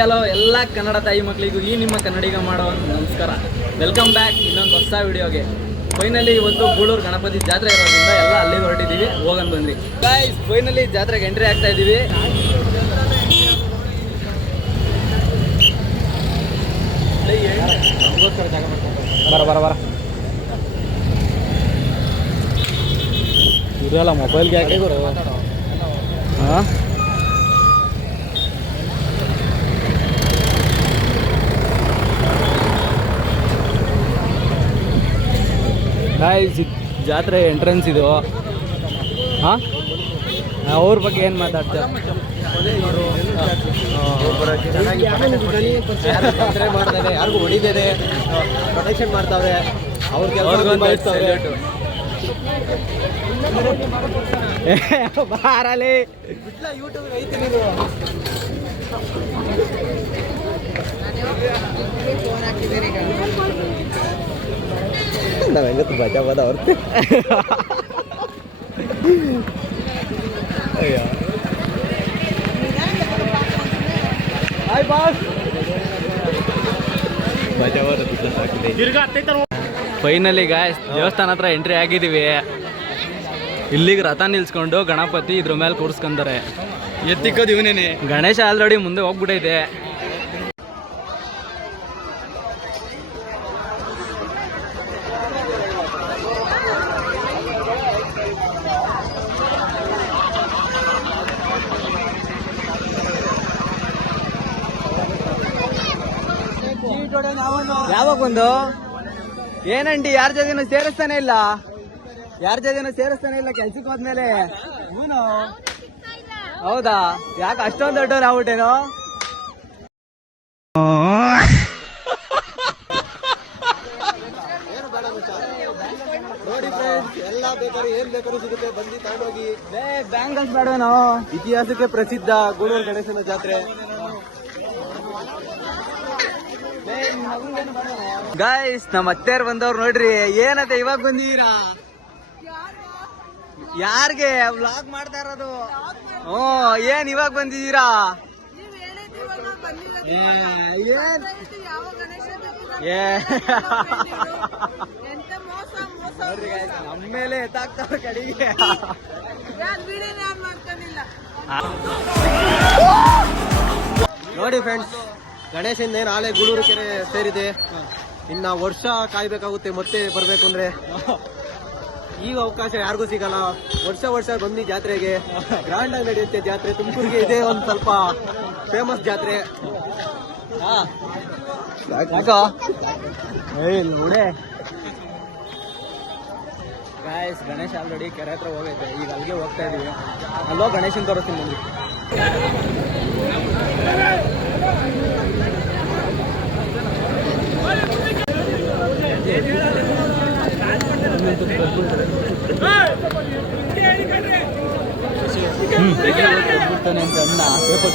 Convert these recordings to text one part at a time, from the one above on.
Hello ಎಲ್ಲ ಕನ್ನಡ ತಾಯಿ ಮಕ್ಕಳಿಗೂ ಈ ನಿಮ್ಮ ಕನ್ನಡಿಗ ಮಾಡೋ ನಮಸ್ಕಾರ. ವೆಲ್ಕಮ್ ಬ್ಯಾಕ್ ಇನ್ನೊಂದು ಹೊಸ ವಿಡಿಯೋಗೆ. ಫೈನಲಿ ಇವತ್ತು ಗೂಳೂರು ಗಣಪತಿ ಜಾತ್ರೆ ಇರೋದ್ರಿಂದ ಎಲ್ಲ ಅಲ್ಲಿಗೆ ಹೊರಟಿದ್ದೀವಿ. ಹೋಗನ್ ಬಂದ್ರಿ ಗಾಯ್ಸ್ ಫೈನಲಿ ಜಾತ್ರೆಗೆ ಎಂಟ್ರಿ ಆಗ್ತಾ ಇದ್ದೀವಿ. ಬರ ಬರ ಬರ. ಇರಲ್ಲ ಮೊಬೈಲ್ಗೆ ಹಾಕಿ ಹಾಂ? ಗಾಯ್ಸ್ ಜಾತ್ರೆ ಎಂಟ್ರೆನ್ಸ್ ಇದು ಹಾಂ ಅವ್ರ ಬಗ್ಗೆ ಏನು ಮಾತಾಡ್ತಾರೆ ಮಾಡ್ತಾರೆ ಯಾರಿಗೂ ಹೊಡಿದೇನೆ ಪ್ರೊಟೆಕ್ಷನ್ ಮಾಡ್ತಾವ್ರೆ ಅವ್ರ ಕೆಲಸ ನಾವ್ ಹೆಂಗತ್ತು ಬಜಾ ಬದ ಅವ್ರ ಫೈನಲಿ ಗಾಯ್ಸ್ ದೇವಸ್ಥಾನ ಹತ್ರ ಎಂಟ್ರಿ ಆಗಿದ್ದೀವಿ ಇಲ್ಲಿಗೆ ರಥ ನಿಲ್ಸ್ಕೊಂಡು ಗಣಪತಿ ಇದ್ರ ಮೇಲೆ ಕೂರಿಸ್ಕೊಂತಾರೆ. ಎತ್ತಿಕ್ಕೋದು ಇವನೇನೆ ಗಣೇಶ ಆಲ್ರೆಡಿ ಮುಂದೆ ಹೋಗ್ಬಿಟ್ಟೈತೆ ಯಾವಾಗ ಬಂದು ಏನಂಡಿ ಯಾರ ಜೊತೆನೂ ಸೇರಿಸ್ತಾನೆ ಇಲ್ಲ. ಯಾರ ಜೊತೆನೂ ಸೇರಿಸ್ತಾನೆ ಇಲ್ಲ ಕೆಲ್ಸಕ್ಕೆ ಹೋದ್ಮೇಲೆ. ಹೌದಾ? ಯಾಕೆ ಅಷ್ಟೊಂದು ದೊಡ್ಡ ಆಗ್ಬಿಟ್ಟೇನೋ? ನೋಡಿ ಫ್ರೆಂಡ್ಸ್ ಎಲ್ಲ ಬೇಕಾದ್ರೆ ಏನ್ ಬೇಕಾದ್ರೂ ಸಿಗುತ್ತೆ. ಬಂದು ತಗೊಂಡೋಗಿ. ಬ್ಯಾಂಗಲ್ಸ್ ಇತಿಹಾಸಕ್ಕೆ ಪ್ರಸಿದ್ಧ ಗೂಡೂರು ಗಣೇಶನ ಜಾತ್ರೆ. ಗಾಯ್ಸ್ ನಮ್ಮ ಅತ್ತೆಯರ್ ಬಂದವ್ರು ನೋಡ್ರಿ. ಏನತ್ತೆ ಇವಾಗ ಬಂದಿದ್ದೀರಾ? ಯಾರಿಗೆ ವ್ಲಾಗ್ ಮಾಡ್ತಾ ಇರೋದು? ಹ್ಞೂ ಏನ್ ಇವಾಗ ಬಂದಿದ್ದೀರಾ? ಏನ್? ಏ. ನೋಡ್ರಿ guys, ನಮ್ಮ ಮೇಲೆ ಎತ್ತಾಕ್ತಾವ್ರ ಕಡೆಗೆ. ನೋಡಿ ಫ್ರೆಂಡ್ಸ್ ಗಣೇಶನ್ ಏನು ಆಲೆ ಗುಳೂರು ಕೆರೆ ಸೇರಿದೆ? ಇನ್ನ ವರ್ಷ ಕಾಯ್ಬೇಕಾಗುತ್ತೆ, ಮತ್ತೆ ಬರ್ಬೇಕು ಅಂದ್ರೆ. ಈ ಅವಕಾಶ ಯಾರಿಗೂ ಸಿಗಲ್ಲ. ವರ್ಷ ವರ್ಷ ಬನ್ನಿ ಜಾತ್ರೆಗೆ. ಗ್ರಾಂಡ್ ಆಗಿ ನಡೆಯುತ್ತೆ ಜಾತ್ರೆ. ತುಮಕೂರಿಗೆ ಇದೆ ಒಂದ್ ಸ್ವಲ್ಪ ಫೇಮಸ್ ಜಾತ್ರೆ. ಗಣೇಶ ಆಲ್ರೆಡಿ ಕೆರೆ ಹತ್ರ ಹೋಗೈತೆ. ಈಗ ಅಲ್ಲಿಗೆ ಹೋಗ್ತಾ ಇದೀವಿ. ಅಲ್ಲೋ ಗಣೇಶನ್ ತೋರಿಸ್ತೀನಿ ಬಂದ್ರಿ ಬಿಡ್ತಾನೆ ಅಂತ ಅಣ್ಣ ಪೇಪರ್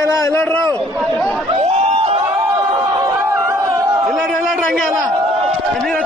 ಇಲ್ಲ ಇಲ್ಲಡ್ರು ಇಲ್ಲಡ್ರಿ ಇಲ್ಲಡ್ರಿ ಹಂಗೆ ಅಲ್ಲ. ನೀರು